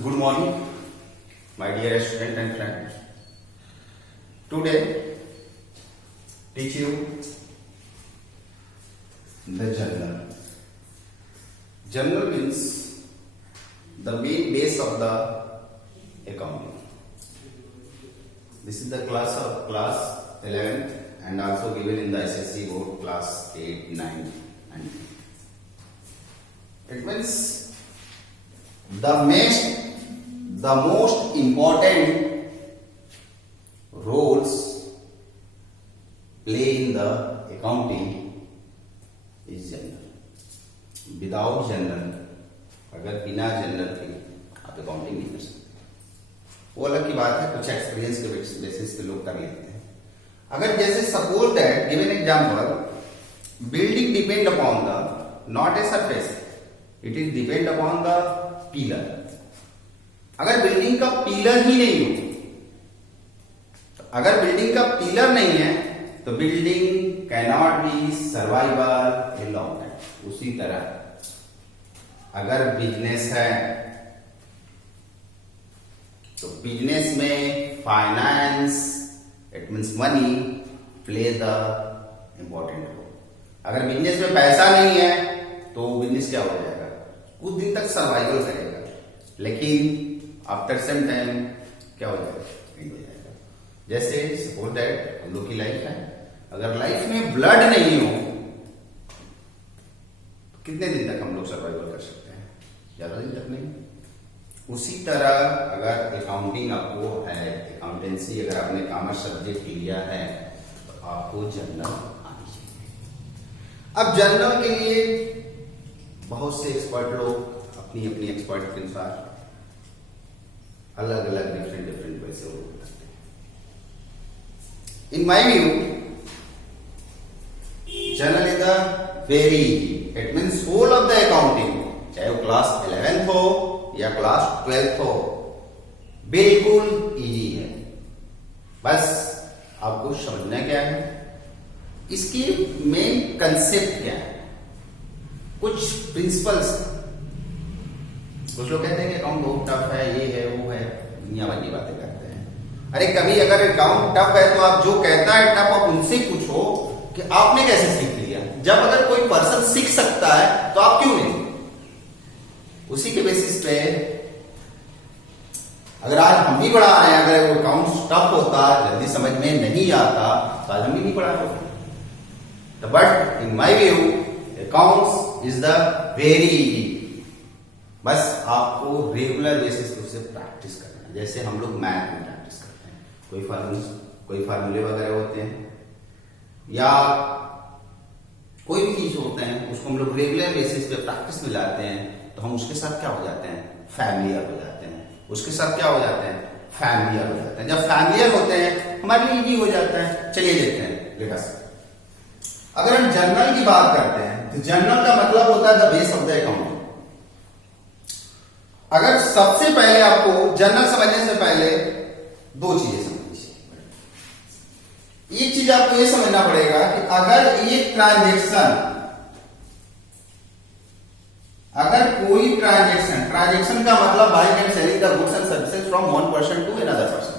Good morning, my dear student and friends. Today, teach you the journal. Journal means the main base of the accounting. This is the class 11th and also given in the SSC board class 8, 9 and 10. It means the most important roles play in the accounting is general. Without general, अगर बिना general के आप accounting नहीं कर सकते, वो अलग की बात है, कुछ एक्सपीरियंस के बेसिस पे लोग कर लेते हैं. अगर जैसे suppose that given example, building depend upon the not a surface, it is depend upon the pillar. अगर बिल्डिंग का पिलर ही नहीं हो, अगर बिल्डिंग का पिलर नहीं है तो building can not be survival a long time. उसी तरह अगर बिजनेस है तो बिजनेस में finance, it means money, play the important role. अगर बिजनेस में पैसा नहीं है तो बिजनेस क्या हो जाएगा, कुछ दिन तक सर्वाइवल करेगा, लेकिन आफ्टर सम टाइम क्या हो जाएगा, नहीं हो जाएगा. जैसे सपोज दैट हम लोग की लाइफ है, अगर लाइफ में ब्लड नहीं हो तो कितने दिन तक हम लोग सर्वाइवल कर सकते हैं, ज्यादा दिन तक नहीं. उसी तरह अगर अकाउंटिंग आपको है, अकाउंटेंसी अगर आपने कॉमर्स सब्जेक्ट लिया है तो आपको जर्नल आनी चाहिए. अब जर्नल के लिए बहुत से एक्सपर्ट लोग अपनी अपनी एक्सपर्ट के अनुसार अलग अलग डिफरेंट वैसे वो करते हैं. In my view journal is the very, it means whole of the accounting, चाहे वो क्लास 11th हो या क्लास 12th हो, बिल्कुल इजी है. बस आपको समझना क्या है, इसकी मेन कंसेप्ट क्या है, कुछ प्रिंसिपल्स. कुछ लोग कहते हैं कि अकाउंट बहुत टफ है, ये है वो है, दुनिया भर की बातें करते हैं. अरे कभी अगर अकाउंट टफ है तो आप जो कहता है टफ, आप उनसे पूछो कि आपने कैसे सीख लिया. जब अगर कोई पर्सन सीख सकता है तो आप क्यों नहीं. उसी के बेसिस पे अगर आज हम भी पढ़ा रहे हैं, अगर वो अकाउंट टफ होता, जल्दी समझ में नहीं आता तो आज हम भी नहीं पढ़ा होते. But in my view accounts is the very easy. बस आपको रेगुलर बेसिस पे उसे प्रैक्टिस करना है. जैसे हम लोग मैथ में प्रैक्टिस करते हैं, कोई फार्मूले वगैरह होते हैं या कोई भी चीज होते हैं, उसको हम लोग रेगुलर बेसिस पे प्रैक्टिस में लाते हैं तो हम उसके साथ क्या हो जाते हैं, फैमिलियर हो जाते हैं. उसके साथ क्या हो जाते हैं, फैमिलियर हो जाते हैं. जब फैमिलियर होते हैं हमारे लिए इजी हो जाता है. चलिए देखते हैं. लेट्स अगर हम जर्नल की बात करते हैं तो जर्नल का मतलब होता है the base of the account. अगर सबसे पहले आपको जर्नल समझने से पहले दो चीजें समझनी चाहिए. एक चीज आपको यह समझना पड़ेगा कि अगर एक ट्रांजैक्शन, अगर कोई ट्रांजैक्शन का मतलब buying and selling the goods and services from one person to another person,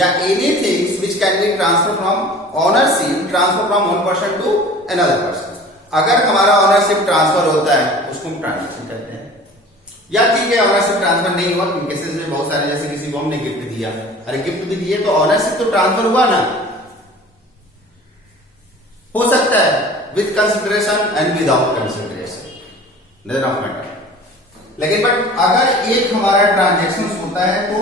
या anything which can be transfer from ownership, transfer from one person to another person. अगर हमारा ओनरशिप ट्रांसफर होता है उसको हम ट्रांजैक्शन कहते हैं. या ठीक है ओनरशिप ट्रांसफर नहीं हुआ, इन केसेस में बहुत सारे, जैसे किसी को हमने गिफ्ट दिया, अरे गिफ्ट भी दिए तो ओनरशिप तो ट्रांसफर हुआ ना, हो सकता है with consideration and without consideration, नजर ऑफ मैटर. लेकिन बट अगर एक हमारा ट्रांजैक्शन होता है तो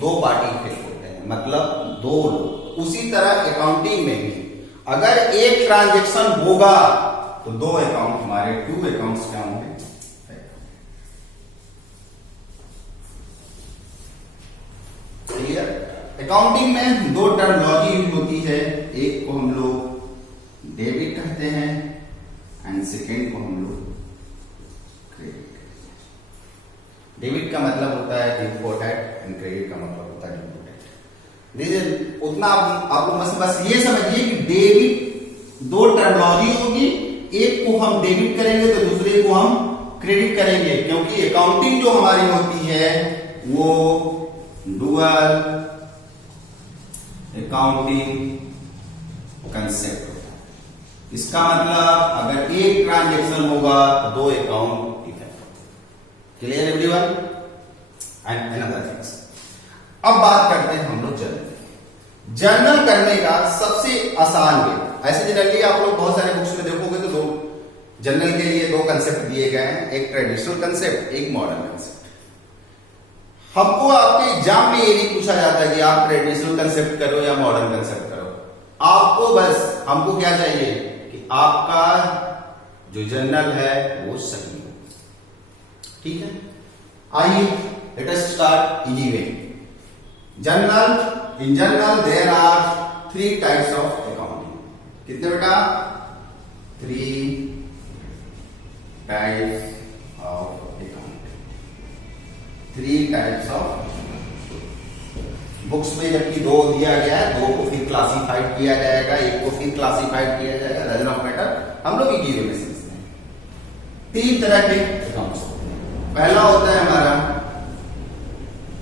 दो पार्टी इफेक्ट होते हैं, मतलब दो लोग. उसी तरह अकाउंटिंग में भी अगर एक ट्रांजैक्शन होगा तो दो अकाउंट, हमारे टू अकाउंट्स क्या होंगे. क्लियर. अकाउंटिंग में दो टर्मिनोलॉजी यूज होती है, एक को हम लोग डेबिट कहते हैं एंड सेकेंड को हम लोग क्रेडिट कहते हैं. डेबिट का मतलब होता है इम्पोर्टेंट एंड क्रेडिट का मतलब होता है इम्पोर्टेंट. देखिए उतना आप लोग बस ये समझिए कि डेबिट दो टर्मिनोलॉजी होगी, एक को हम डेबिट करेंगे तो दूसरे को हम क्रेडिट करेंगे, क्योंकि अकाउंटिंग जो हमारी होती है वो डुअल अकाउंटिंग कंसेप्ट होता है। इसका मतलब अगर एक ट्रांजैक्शन होगा तो दो account effect. Clear everyone? And another things. अब बात करते हैं हम लोग जर्नल करने का सबसे आसान वे। ऐसे जनरली आप लोग बहुत सारे बुक्स में देखोगे तो दो जर्नल के लिए दो कंसेप्ट दिए गए हैं, एक ट्रेडिशनल कंसेप्ट, एक मॉडर्न कंसेप्ट। हमको आपके एग्जाम में ये नहीं पूछा जाता है कि आप ट्रेडिशनल कंसेप्ट करो या मॉडर्न कंसेप्ट करो। आपको बस हमको क्या चाहिए कि आपका जो जर्नल है वो सही हो। ठीक है, आइए let us start easy way. Journal, in journal there are 3 types of accounting. कितने बेटा? 3 types of accounting. 3 types of. Books में जबकि 2 दिया गया है, 2 को फिर क्लासिफाइड किया जाएगा, 1 को फिर क्लासिफाइड किया जाएगा। डजंट ऑफ मैटर, हम लोग इजी वे में समझते हैं। 3 तरह के अकाउंट्स होते हैं। पहला होता है हमारा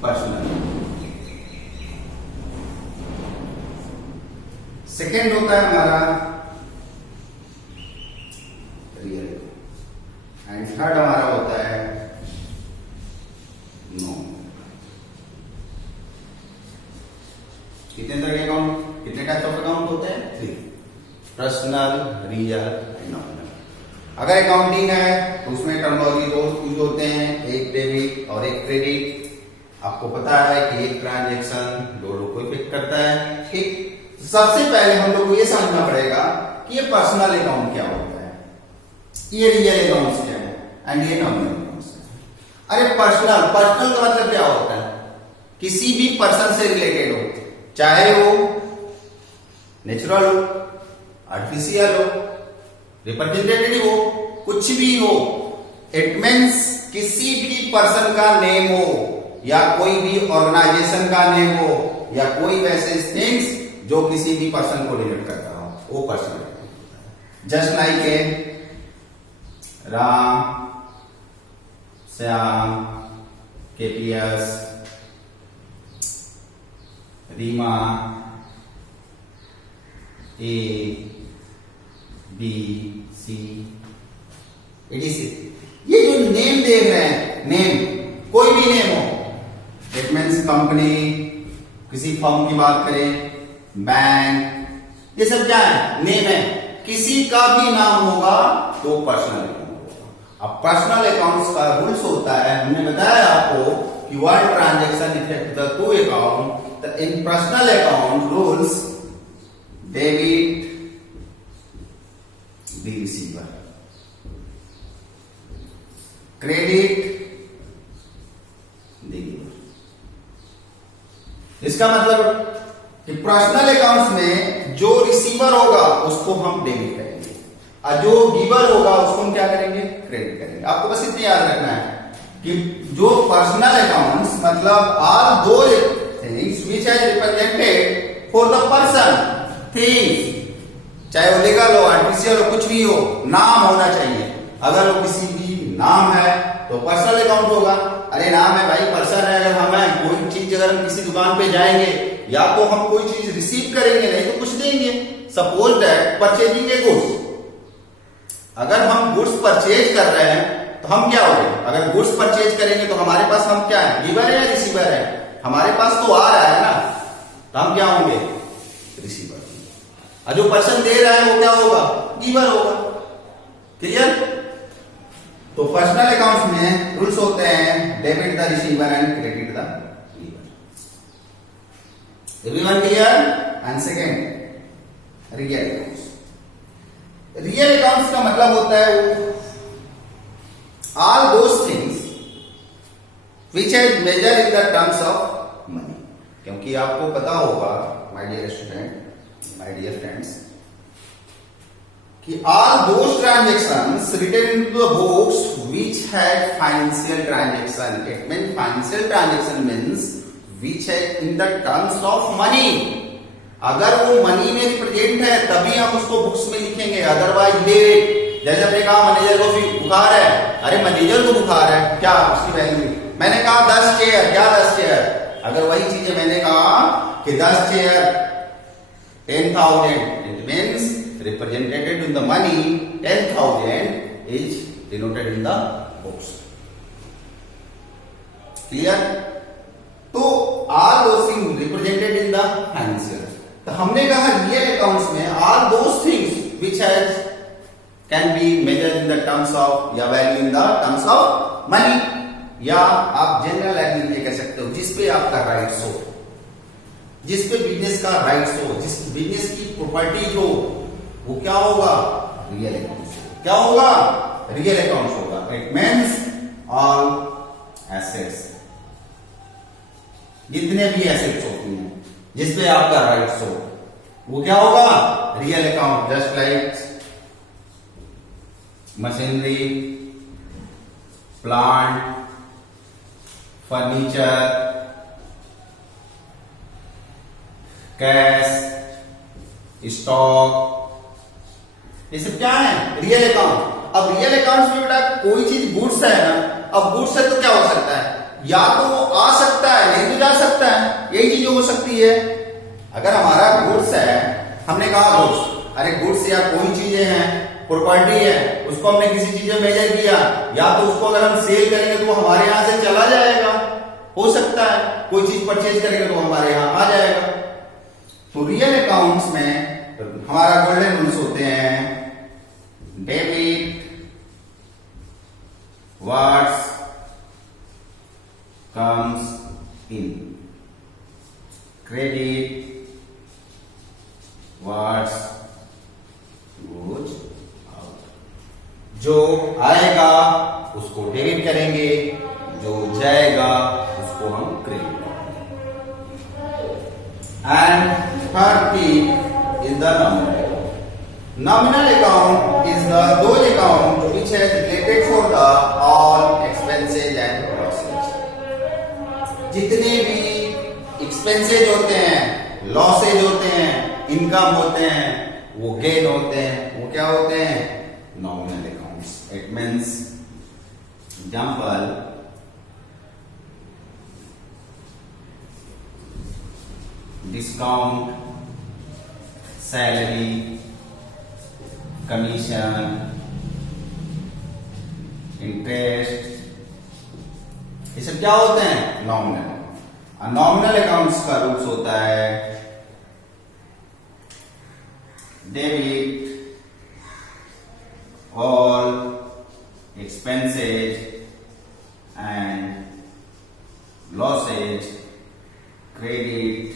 पर्सनल, सेकेंड होता है हमारा रियल, एंड थर्ड हमारा होता है नो। कितने तरह के अकाउंट, कितने टाइप ऑफ अकाउंट होते हैं? 3, पर्सनल, रियल एंड नॉमिनल। अगर अकाउंटिंग है तो उसमें टर्मिनोलॉजी 2 यूज होते हैं, एक डेबिट और एक क्रेडिट। आपको पता है कि एक ट्रांजैक्शन दोनों को इफेक्ट करता है। ठीक, सबसे पहले हम लोग को ये समझना पड़ेगा कि ये पर्सनल अकाउंट क्या होता है, ये रियल अकाउंट्स क्या है एंड ये नॉमिनल अकाउंट्स है। अरे पर्सनल, पर्सनल का मतलब क्या होता है? किसी भी पर्सन से रिलेटेड हो, चाहे वो नेचुरल हो, आर्टिफिशियल हो, रिप्रेजेंटेटिव हो, कुछ भी हो। इट मीन्स किसी भी पर्सन का नेम हो या कोई भी ऑर्गेनाइजेशन का नेम हो या कोई वैसे थिंग्स जो किसी भी पर्सन को रिलेट करता हो, वो person. Just like a Ram, Shyam, KPS, Reema, A, B, C, ADC. ये जो नेम देख रहे हैं, नेम कोई भी नेम हो, इट मीन्स कंपनी, किसी फर्म की बात करें, बैंक, ये सब क्या है? नेम है। किसी का भी नाम होगा तो पर्सनल अकाउंट होगा। अब पर्सनल अकाउंट्स का रूल्स होता है, हमने बताया आपको कि one transaction effect the 2 account. In personal account rules, debit the receiver, credit the giver. इसका मतलब कि पर्सनल अकाउंट्स में जो रिसीवर होगा उसको हम डेबिट करेंगे और जो गिवर होगा उसको हम क्या करेंगे? क्रेडिट करेंगे। आपको बस इतना याद रखना है कि जो पर्सनल अकाउंट्स मतलब आर दो things which are represented for the person, things, चाहे वो लीगल हो, आर्टिफिशियल हो, कुछ भी हो, नाम होना चाहिए। अगर वो किसी भी नाम है तो पर्सनल अकाउंट होगा। अरे नाम है भाई, पर्सन है। अगर हमें कोई चीज, अगर हम किसी दुकान पे जाएंगे या तो हम कोई चीज रिसीव करेंगे, नहीं तो कुछ देंगे। Suppose that purchasing A goods, अगर हम गुड्स परचेज कर रहे हैं तो हम क्या हो गए? अगर गुड्स परचेज करेंगे तो हमारे पास हम क्या है? गिवर है या रिसीवर है? हमारे पास तो आ रहा है ना, तो हम क्या होंगे? रिसीवर। और जो पर्सन दे रहा है वो क्या होगा? गिवर होगा। क्लियर? तो पर्सनल अकाउंट्स में रूल्स होते हैं debit the receiver and credit the giver. Everyone clear? And second, real accounts. Real accounts का मतलब होता है वो all those things which are measured in the terms of money। क्योंकि आपको पता होगा my dear student, my dear friends, कि all those transactions written into the books which had financial transaction, it means financial transaction means which है in the terms of money। अगर वो money में represent है तभी हम उसको बुक्स में लिखेंगे, अदरवाइज डेट। जैसे हमने कहा मैनेजर को बुखार है, अरे मैनेजर को बुखार है, क्या उसकी वैल्यू? मैंने कहा 10 चेयर, क्या 10 चेयर? अगर वही चीजें मैंने कहा कि 10 chair 10,000, it means represented in the money 10,000 is denoted in the books. Clear? तो all those things represented in the financial. तो हमने कहा रियल अकाउंट्स में all those things which has can be measured in the terms of या value in the terms of money, या आप general liability कह सकते हो, जिसपे आपका राइट्स हो, जिसपे बिजनेस का राइट्स हो, जिस बिजनेस की प्रॉपर्टी हो, वो क्या होगा? Real accounts. क्या होगा? रियल अकाउंट्स होगा। इट मींस ऑल एसेट्स, जितने भी एसेट्स होती हैं जिसपे आपका राइट्स हो, वो क्या होगा? Real account. Just like machinery, plant, furniture, cash, stock, ये सब क्या है? Real account. अब रियल अकाउंट्स में बेटा कोई चीज गुड्स है ना, अब गुड्स है तो क्या हो सकता है? या तो वो आ सकता है, नहीं तो जा सकता है, यही चीज हो सकती है। अगर हमारा गुड्स है, हमने कहा गुड्स, अरे गुड्स या कोई चीजें हैं, प्रॉपर्टी है, उसको हमने किसी चीज में मेजर किया, या तो उसको अगर हम सेल करेंगे तो वो हमारे यहां से चला जाएगा, हो सकता है कोई चीज परचेज करेंगे तो हमारे यहां आ जाएगा। तो रियल अकाउंट्स में हमारा गोल्डन रूल्स होते हैं, डेबिट व्हाट्स कम्स इन, क्रेडिट व्हाट्स गोज आउट। जो आएगा उसको डेबिट करेंगे, जो जाएगा उसको हम क्रेडिट करेंगे। And third thing is the nominal account. Nominal account is the those account which has related for the all expenses and losses. जितने भी एक्सपेंसेज होते हैं, लॉसेज होते हैं, इनकम होते हैं, वो गेन होते हैं, वो क्या होते हैं? Nominal accounts. It means example, discount, salary, commission, interest, ये सब क्या होते हैं? नॉमिनल। नॉमिनल अकाउंट्स का रूल्स होता है debit all expenses and losses, credit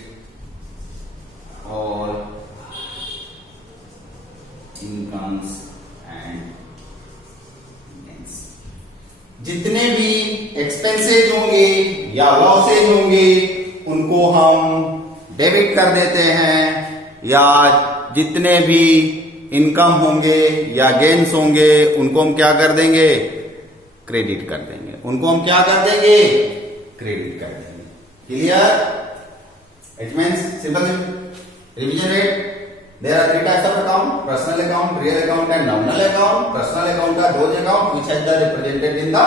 all incomes and gains. जितने भी एक्सपेंसेज होंगे या लॉसेज होंगे उनको हम डेबिट कर देते हैं, या जितने भी इनकम होंगे या गेन्स होंगे उनको हम क्या कर देंगे? क्रेडिट कर देंगे। उनको हम क्या कर देंगे? क्रेडिट कर देंगे। Clear? It means simple revision rate, there are three types of account: personal account, real account and nominal account. Personal account are those account which has the represented in the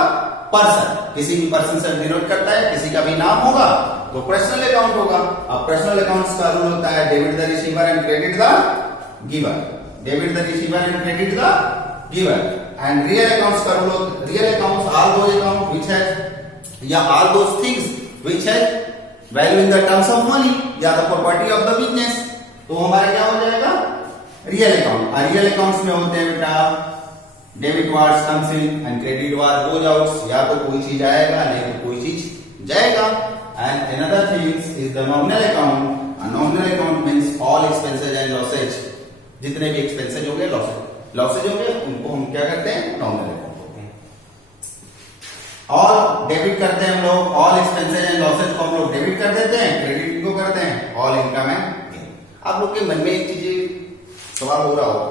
person. किसी भी person से denote करता है, किसी का भी नाम होगा तो पर्सनल अकाउंट होगा। अब पर्सनल अकाउंट्स का रूल होता है debit the receiver and credit the giver. Debit the receiver and credit the giver. And real accounts का rule, real accounts are those account which has या are those things which has value in the terms of money या the property of the business. तो हमारा क्या हो जाएगा? Real account. और real accounts में होते हैं बेटा debit what's comes in and credit what goes out. या तो कोई चीज आएगा, नहीं तो कोई चीज जाएगा। And another things is the nominal account. Nominal account means all expenses and losses. जितने भी एक्सपेंसेज होंगे, लॉसेज होंगे, उनको हम क्या करते हैं? नॉमिनल अकाउंट होते हैं। ऑल डेबिट करते हैं हम लोग, ऑल एक्सपेंसेज एंड लॉसेज को हम लोग डेबिट कर देते हैं, क्रेडिट को करते हैं ऑल इनकम एंड। आप लोग के मन में एक चीज सवाल हो रहा होगा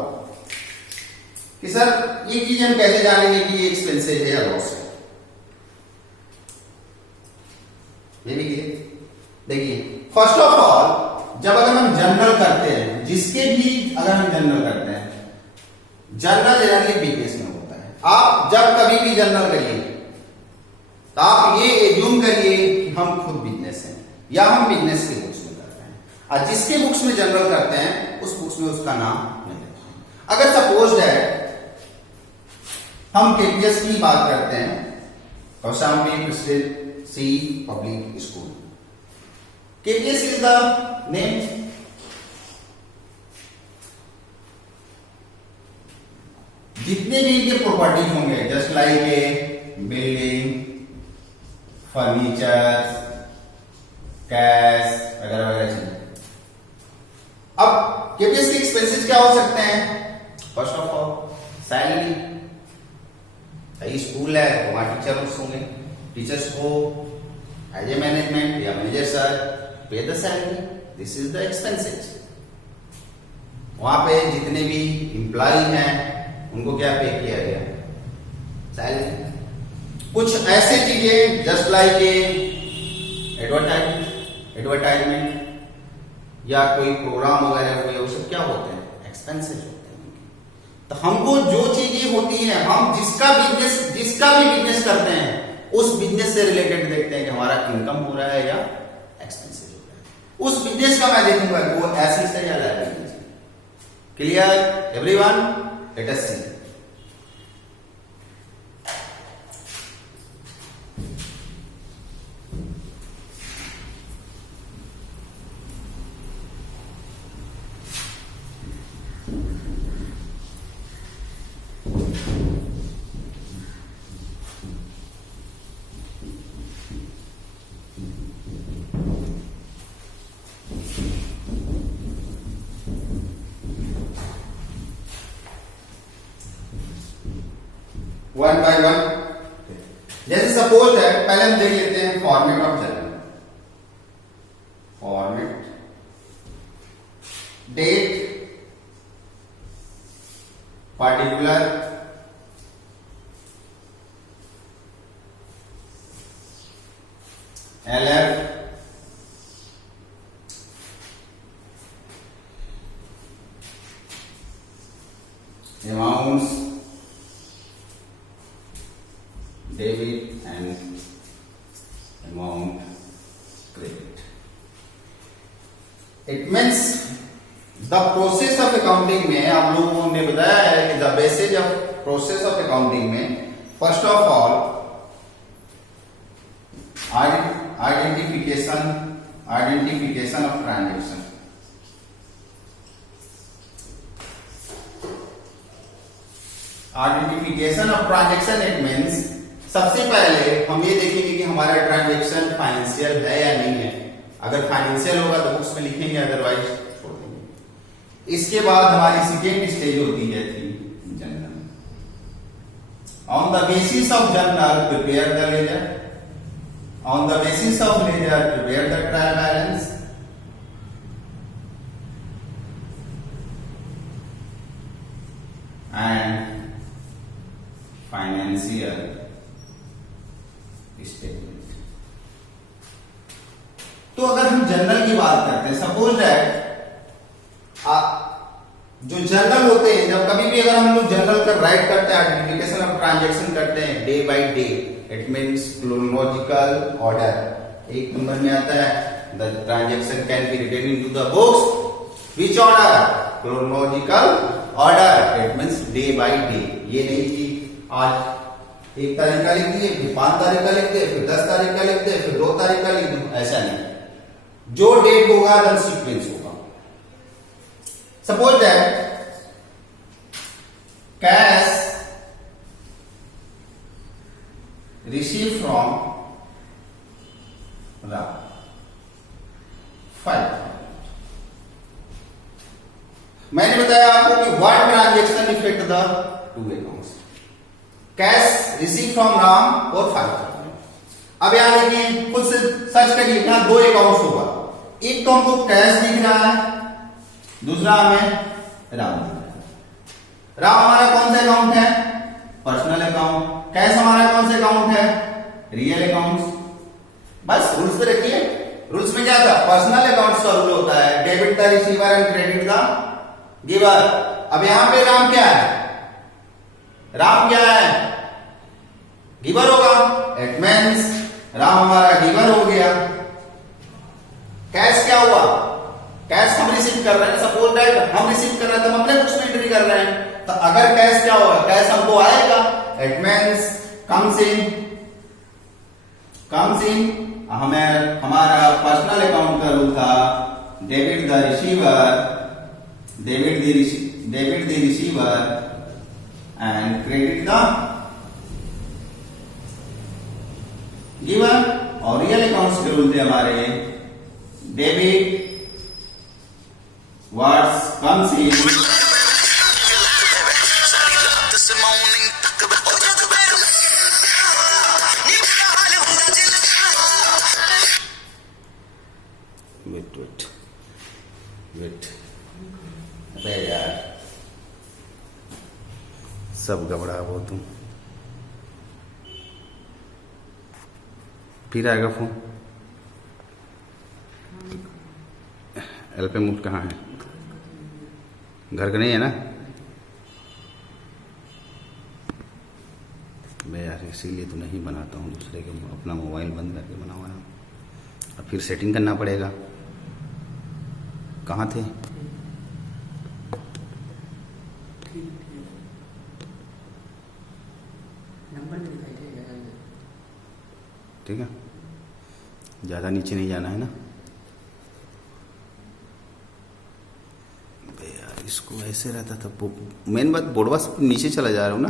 कि सर ये चीज हम कैसे जानेंगे कि ये एक्सपेंसेज है या लॉस है? ये देखिए फर्स्ट ऑफ ऑल जब अगर हम जर्नल करते हैं, जिसके भी अगर हम जर्नल करते हैं, जर्नल जनरली बिजनेस में होता है। आप जब कभी भी जर्नल करिए तो आप ये एज्यूम करिए कि हम खुद बिजनेस हैं या हम बिजनेस के बुक्स में करते हैं, और जिसके बुक्स में जनरल करते हैं उस बुक्स में उसका नाम नहीं लिखते हैं। अगर सपोज है हम केपीएस की बात करते हैं, Kaushambi presidency public school, KPS is the name. जितने भी इनके प्रॉपर्टीज होंगे just like a building, furniture, cash वगैरह वगैरह चीजें। अब केपीएस के एक्सपेंसेस क्या हो सकते हैं? फर्स्ट ऑफ ऑल सैलरी, कई स्कूल है तो वहां टीचर्स होंगे, टीचर्स को एज ए मैनेजमेंट या मैनेजर सर पे the salary, this is the expenses. वहां पे जितने भी एम्प्लॉय हैं उनको क्या पे किया गया? सैलरी। कुछ ऐसे चीजें जस्ट लाइक ए एडवर्टाइजमेंट या कोई प्रोग्राम वगैरह हुए, वो सब क्या होते हैं? एक्सपेंसेस होते हैं। तो हमको जो चीजें होती हैं, हम जिसका भी बिजनेस करते हैं उस बिजनेस से रिलेटेड देखते हैं कि हमारा इनकम हो रहा है या एक्सपेंसेस हो रहा है। उस बिजनेस का मैं देखूंगा वो एसेट्स है या लायबिलिटीज है। Clear everyone? Let us see. One by one. जैसे सपोज है, पहले हम देख लेते हैं format of journal. Format, date, particular, LF, amounts, debit and amount credit. It means the process of accounting में आप लोगों ने बताया है कि the basis of process of accounting में first of all identification of transaction. Identification of transaction it means सबसे पहले हम ये देखेंगे कि हमारा ट्रांजैक्शन फाइनेंशियल है या नहीं है। अगर फाइनेंशियल होगा तो बुक्स में लिखेंगे, अदरवाइज छोड़ देंगे। इसके बाद हमारी सेकेंड स्टेज होती है थी journal. On the basis of journal prepare the ledger, on the basis of ledger prepare the trial balance, and financial statement. तो अगर हम जर्नल की बात करते हैं, सपोज दैट जो जर्नल होते हैं, जब कभी भी अगर हम लोग जर्नल कर राइट करते हैं, आइडेंटिफिकेशन ऑफ ट्रांजैक्शन करते हैं day by day, it means chronological order. एक नंबर में आता है the transaction can be written into the books which order? Chronological order. It means day by day. ये नहीं कि आज 1 तारीख का लिख दिए, फिर 5 तारीख का लिख दिए, फिर 10 तारीख का लिख दिए, फिर 2 तारीख का लिख दिए, ऐसा नहीं। जो डेट होगा एकदम सीक्वेंस होगा। Suppose that cash receive from Ram 5। मैंने बताया आपको कि one transaction effect the two accounts. Cash receive from Ram और 5। अब यहां देखिए, खुद से सर्च करिए, यहां 2 अकाउंट्स होगा। एक तो हमको कैश दिख रहा है, दूसरा हमें राम दिख रहा है। राम हमारा कौन सा अकाउंट है? Personal account. कैश हमारा कौन सा अकाउंट है? Real accounts. बस रूल्स पे रखिए। रूल्स में क्या था? पर्सनल अकाउंट्स का रूल होता है debit the receiver and credit the giver. अब यहां पे राम क्या है? राम क्या है? गिवर होगा। इट मींस है तो हम अपने बुक्स में एंट्री कर रहे हैं। तो अगर कैश क्या होगा, कैश हमको आएगा, इट मींस कम्स इन हमें हमारा पर्सनल अकाउंट का रूल था debit the receiver and credit the giver. और रियल अकाउंट्स के रूल थे हमारे debit what's comes in wait अबे यार सब गबड़ा वो तुम फिर आएगा फोन। एल पे मूड कहाँ है, घर का नहीं है ना मैं यार, इसीलिए तो नहीं बनाता हूँ दूसरे के, अपना मोबाइल बंद करके बनाऊंगा ना। अब फिर सेटिंग करना पड़ेगा। कहाँ थे? ठीक है, ज्यादा नीचे नहीं जाना है ना यार। इसको ऐसे रहता था, मेन बात बोर्डवा से नीचे चला जा रहा हूँ ना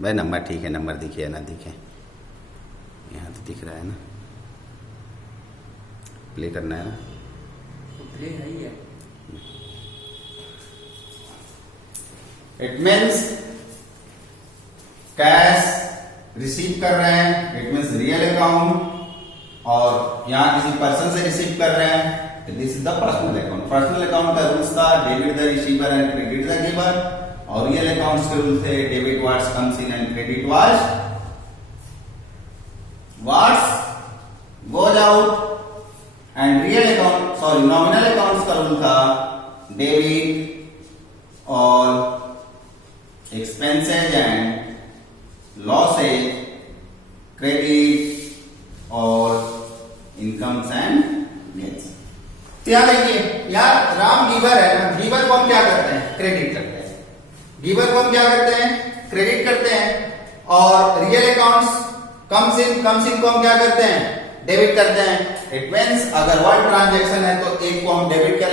भाई। नंबर ठीक है, नंबर दिखे या ना दिखे, यहाँ तो दिख रहा है ना। प्ले करना है ना, प्ले है ही है। इट मीन्स कैश रिसीव कर रहे हैं, इट मीन्स रियल अकाउंट, और यहाँ किसी पर्सन से रिसीव कर रहे हैं, this is the personal account. Personal account का रूल्स था debit the receiver and credit the giver, और रियल अकाउंट्स के रूल थे debit what's comes in and credit what's goes out. And real account sorry nominal accounts का rule था debit और expenses and losses, credit और incomes and gains. यहाँ देखिए, यहाँ राम गिवर है ना, गिवर को हम क्या करते हैं, क्रेडिट करते हैं। गिवर को हम क्या करते हैं, क्रेडिट करते हैं। और रियल अकाउंट्स कम्स इन को हम क्या करते हैं, डेबिट करते हैं। इट मींस अगर वन ट्रांजैक्शन है तो एक को हम डेबिट करें